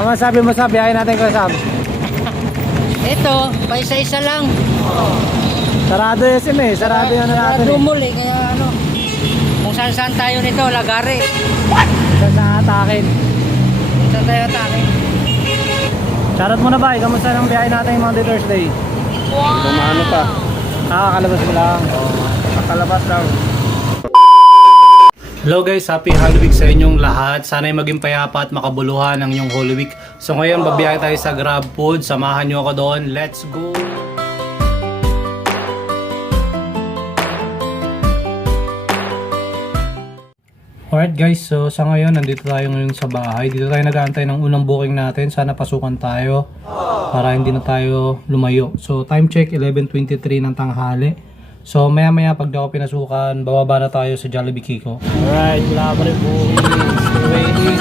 Ano masabi mo sa biyahe natin, Kuya Sam? Ito, paisa-isa lang. Sarado SM eh. Sarado yun na natin eh. Dumul eh, kaya ano. Kung saan-saan tayo nito, lagari. Sa atakin. Kung saan tayo atake. Shoutout mo na ba? Kamusta ng biyahe natin Monday, Thursday? Ano pa? Nakakalabas mo lang. Kakalabas lang. Hello guys, happy Holy Week sa inyong lahat. Sana'y maging payapa at makabuluhan ang inyong Holy Week. So ngayon, babiyahe tayo sa Grab Food. Samahan nyo ako doon. Let's go! Alright guys, so sa ngayon, nandito tayo ngayon sa bahay. Dito tayo nag-aantay ng unang booking natin. Sana pasukan tayo para hindi na tayo lumayo. So time check, 11:23 ng tanghali. So maya maya pag ako pinasukan, bababa na tayo sa Jollibee Kiko. Alright, wala pa rin po. Still waiting.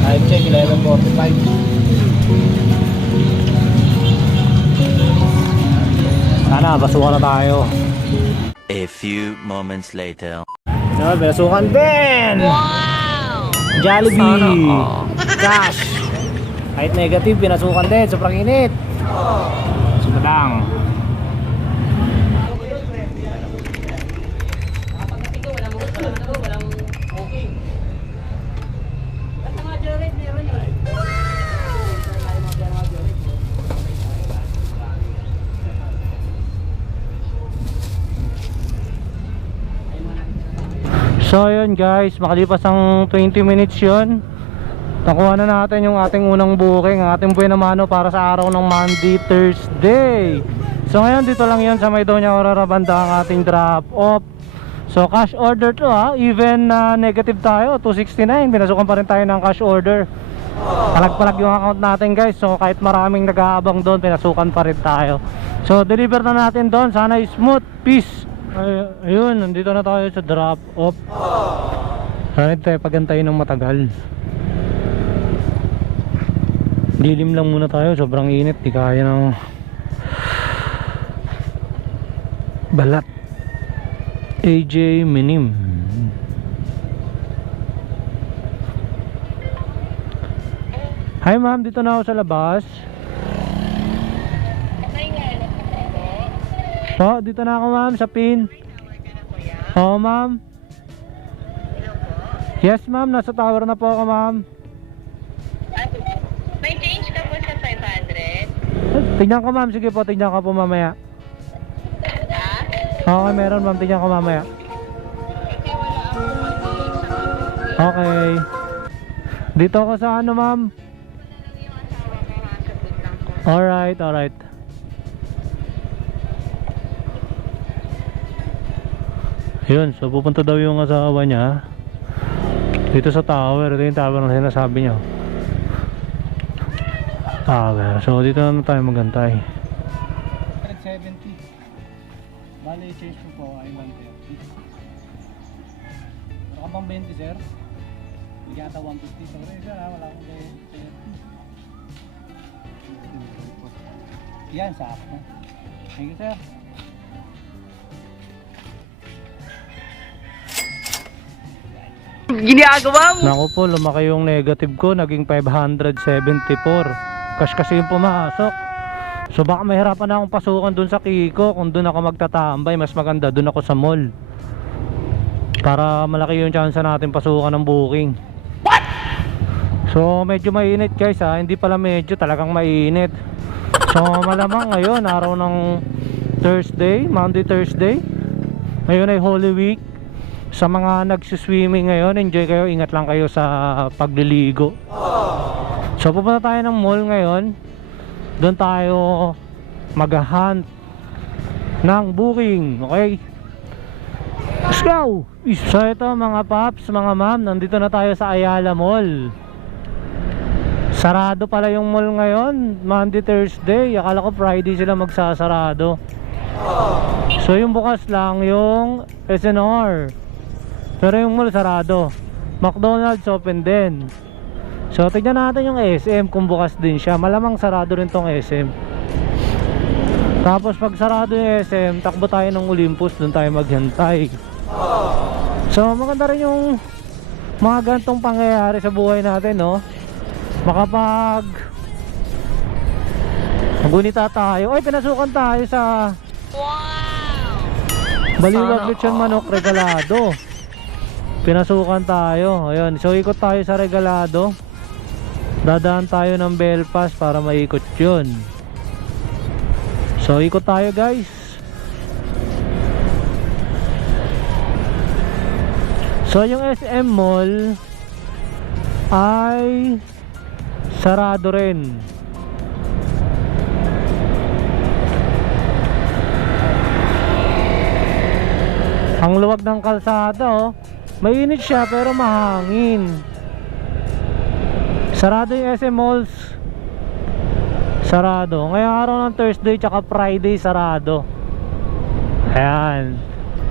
Time check, 11:45. Sana, pasukan na tayo. A few moments later. So, pinasukan din! Wow! Jollibee! Cash! Kahit negative, pinasukan din. Sobrang init. Super lang. So yun guys, makalipas ang 20 minutes yun, nakuha na natin yung ating unang booking, ang ating buhay na mano para sa araw ng Monday, Thursday. So ngayon dito lang yun sa may Doña Aurora Banda ang ating drop off. So cash order to ha, even negative tayo, 269, pinasukan pa rin tayo ng cash order. Palag-palag yung account natin guys, so kahit maraming nag-aabang doon, pinasukan pa rin tayo. So deliver na natin doon, sana smooth, peace. Ayun, nandito na tayo sa drop off. Sana tayo pagantayin ng matagal. Dilim lang muna tayo, sobrang init, di kaya ng balat. AJ Minim. Hi ma'am, dito na ako sa labas. Oh, dito na ako ma'am sa pin. Oo ma'am. Yes ma'am, nasa tower na po ako ma'am. May change ka po sa 500? Tignan ko ma'am, sige po, tignan ko po mamaya. Okay, meron ma'am, tignan ko mamaya. Okay. Dito ako sa ano ma'am? Alright, alright. Yun, so pupunta daw yung asawa niya dito sa tower. Ito yung tower na sinasabi niya. Tower. So dito na tayo magantay. 170. Bali, change ko po ay 130. Wala ka bang 20 sir? Bigyan ata 150. Sorry sir ha, wala akong 30. Yan, sakto. Thank you sir. Ginagawa mo? Naku po, lumaki yung negative ko, naging 574. Cash kasi yung pumasok. So baka mahirapan na akong pasukan dun sa Kiko. Kung dun ako magtatambay, mas maganda dun ako sa mall, para malaki yung chance natin pasukan ng booking. What? So medyo mainit guys ha, hindi pala medyo, talagang mainit. So malamang ngayon, araw ng Thursday, Monday, Thursday. Ngayon ay Holy Week. Sa mga nagsuswimming ngayon, enjoy kayo, ingat lang kayo sa pagliligo. So pupunta tayo ng mall ngayon. Doon tayo mag-hunt ng booking. Okay, let's go. So ito mga paps, mga ma'am, nandito na tayo sa Ayala Mall. Sarado pala yung mall ngayon, Monday, Thursday. Akala ko Friday sila magsasarado. So yung bukas lang yung SNR, pero yung mall sarado. McDonald's open din. So tignan natin yung SM kung bukas din siya. Malamang sarado rin tong SM. Tapos pag sarado yung SM, takbo tayo ng Olympus, doon tayo maghantay. So maganda rin yung mga gantong pangyayari sa buhay natin, no? makapag magunita tayo. Ay, pinasukan tayo sa Baliwag Lechon Manok Regalado. Pinasukan tayo. Ayun, so ikot tayo sa Regalado. Dadaan tayo ng Belfast para maikot yun. So ikot tayo guys. So yung SM Mall ay sarado rin. Ang luwag ng kalsada oh. Mainit siya pero mahangin. Sarado yung SM Malls. Sarado. Ngayong araw ng Thursday tsaka Friday sarado. Ayan.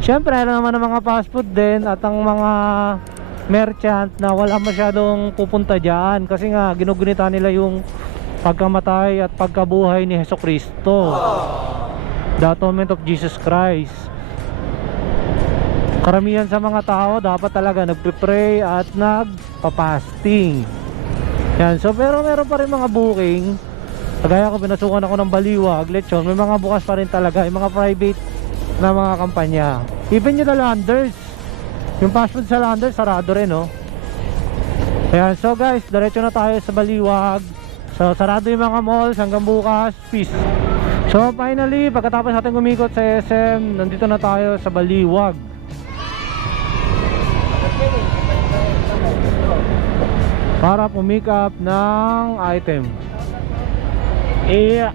Siyempre alam naman ng mga fast food din at ang mga merchant na wala masyadong pupunta dyan. Kasi nga ginugunita nila yung pagkamatay at pagkabuhay ni Jesucristo. The atonement of Jesus Christ. Karamihan sa mga tao dapat talaga nagpe-pray at nagpa-fasting. Yan, so pero meron pa rin mga booking. Kagaya ko pinasukan ako ng Baliwag Lechon, may mga bukas pa rin talaga, yung mga private na mga kampanya. Even yung Landers, yung fast food sa Landers sarado rin oh. Ayan, so guys, diretso na tayo sa Baliwag. So sarado yung mga malls hanggang bukas. Peace. So finally, pagkatapos natin umikot sa SM, nandito na tayo sa Baliwag para pumick up ng item. Yeah.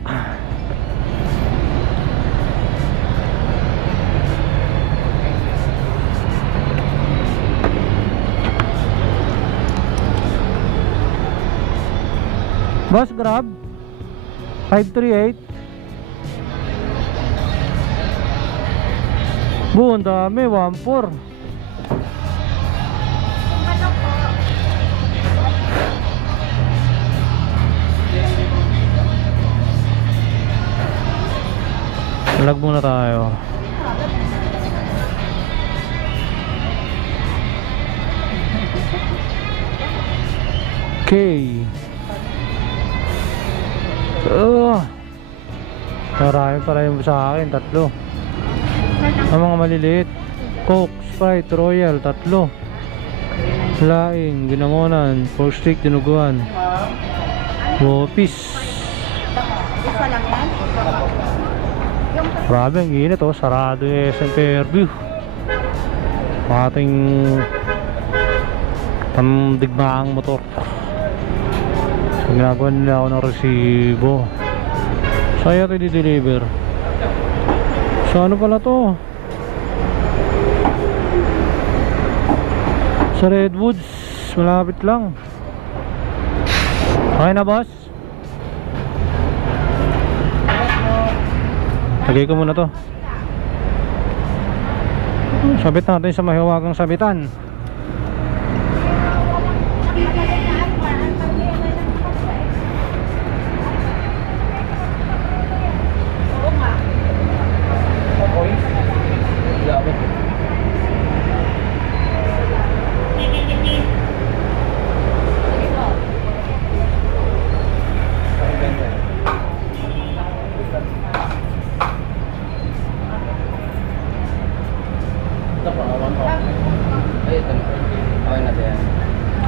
Boss, Grab 538. Buong dami, 1.4. Lag muna tayo. Okay. Marami pala yung sa akin, 3. Ang mga maliliit, Coke, Sprite, Royal, 3. Laing, ginangonan, pork stick, dinuguan, Wopis. Isa lang yan? Grabe ang init oh, sarado yung SM Fairview. Ating pandigmaang motor. So ginagawa nila ako ng resibo. So ayaw ito i-deliver. So ano pala to? Sa Redwoods, malapit lang. Okay na boss? Lagay ko muna to. Sabit natin sa mahiwagang sabitan.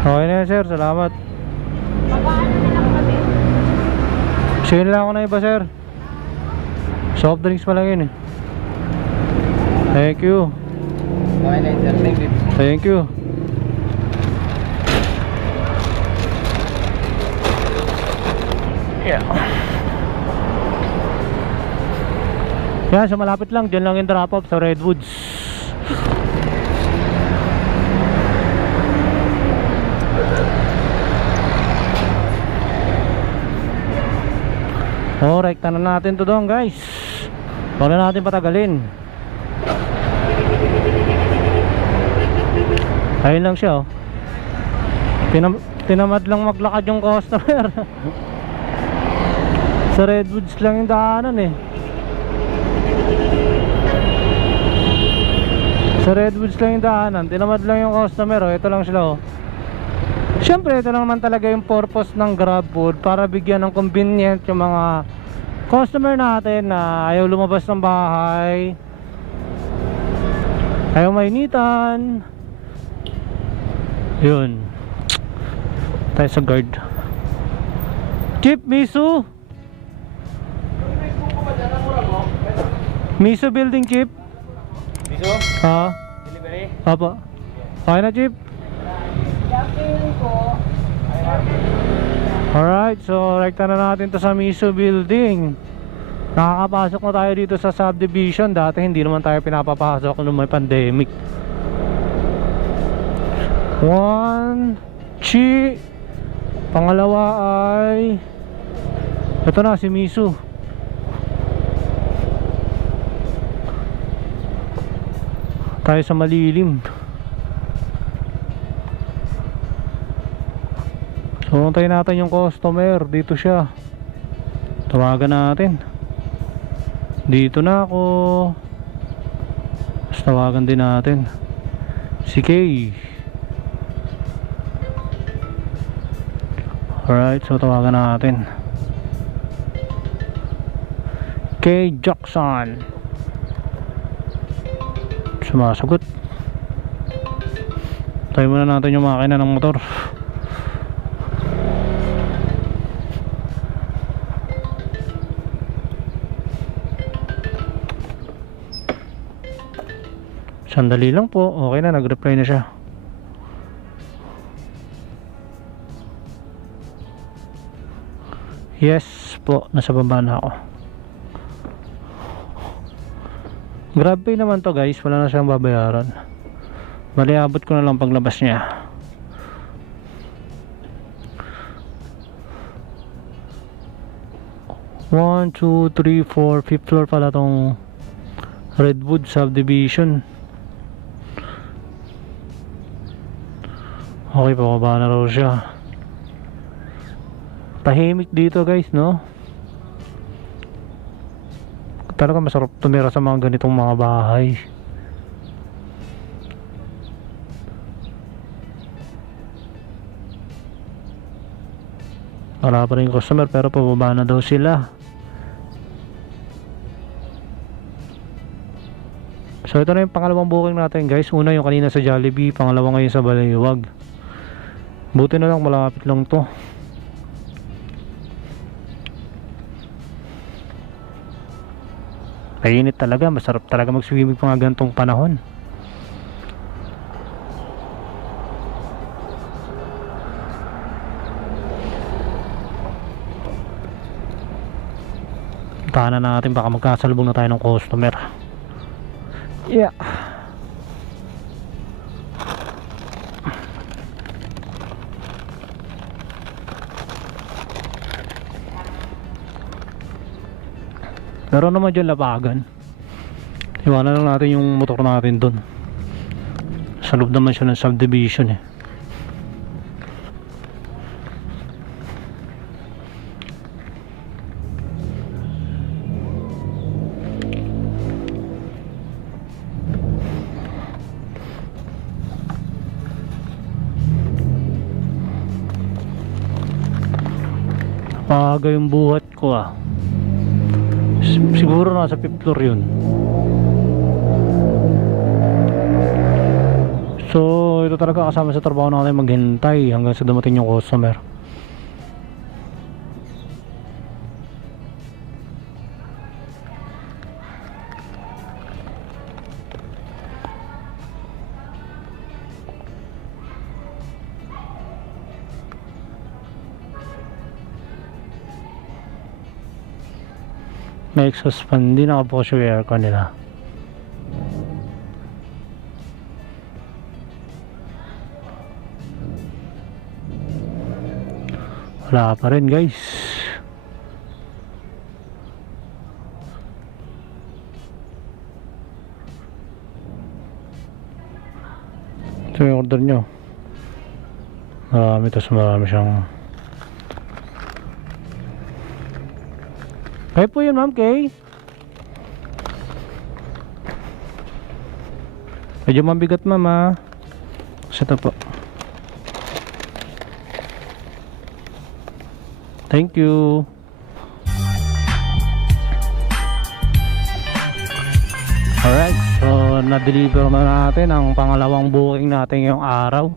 Okay na yan sir, salamat. Sige lang ako na iba sir. Soft drinks pa lang yun eh. Thank you. Okay na sir, thank you. Thank you. Yeah. Yan, so malapit lang. Diyan lang yung drop off sa Redwoods. Oh, rekta na natin to doon guys. Huwag na natin patagalin. Ayun lang siya oh. Tinamad lang maglakad yung customer. Sa Redwoods lang yung daanan eh. Sa Redwoods lang yung daanan. Tinamad lang yung customer oh. Ito lang sila oh. Siyempre, ito lang naman talaga yung purpose ng GrabFood, para bigyan ng convenient yung mga customer natin na ayaw lumabas ng bahay, ayaw mainitan. Yun. Tayo sa guard. Chip, miso. Miso building, Chip. Piso? Ha? Delivery? Apa? Okay na, Chip? Alright, so rekta na natin to sa Miso building. Nakakapasok na tayo dito sa subdivision. Dati hindi naman tayo pinapapasok nung may pandemic. 1 chi. Pangalawa ay ito na si Miso. Tayo sa malilim. So antayin natin yung customer. Dito siya. Tawagan natin. Dito na ako. Tapos tawagan din natin si Kay. Alright, so tawagan natin Kay Jackson. Sumasagot. Tayo muna natin yung makina ng motor. Sandali lang po. Okay na, nag-reply na siya. Yes po, nasa baba na ako. GrabPay naman to guys, wala na siyang babayaran. Bali, abot ko na lang paglabas niya. One, two, three, four, fifth floor pala tong Redwood subdivision. Okay, pababa na raw siya. Tahimik dito guys, no? Talaga masarap tumira sa mga ganitong mga bahay. Wala pa rin customer pero pababa na daw sila. So ito na yung pangalawang booking natin guys. Una yung kanina sa Jollibee, pangalawa ngayon sa Baliwag. Buti na lang malapit lang to. Mainit talaga, masarap talaga mag-swimming pang gantong panahon. Tahanan natin, baka magkasalubong na tayo ng customer. Yeah. Pero naman dyan labagan. Iwanan lang natin yung motor natin dun. Sa loob naman siya ng subdivision eh. Napaga yung buhat ko ah. Siguro nasa 5th floor yun. So ito talaga kasama sa trabaho natin, maghintay hanggang sa dumating yung customer. May exhaust fan, hindi nakabukas yung aircon nila. Wala pa rin guys. Ito yung order nyo. Marami, tapos marami siyang. Kaya po yun ma'am, Kay. Medyo mabigat ma'am ha. Ito po. Thank you. Alright, so na-deliver na natin ang pangalawang booking natin ngayong araw.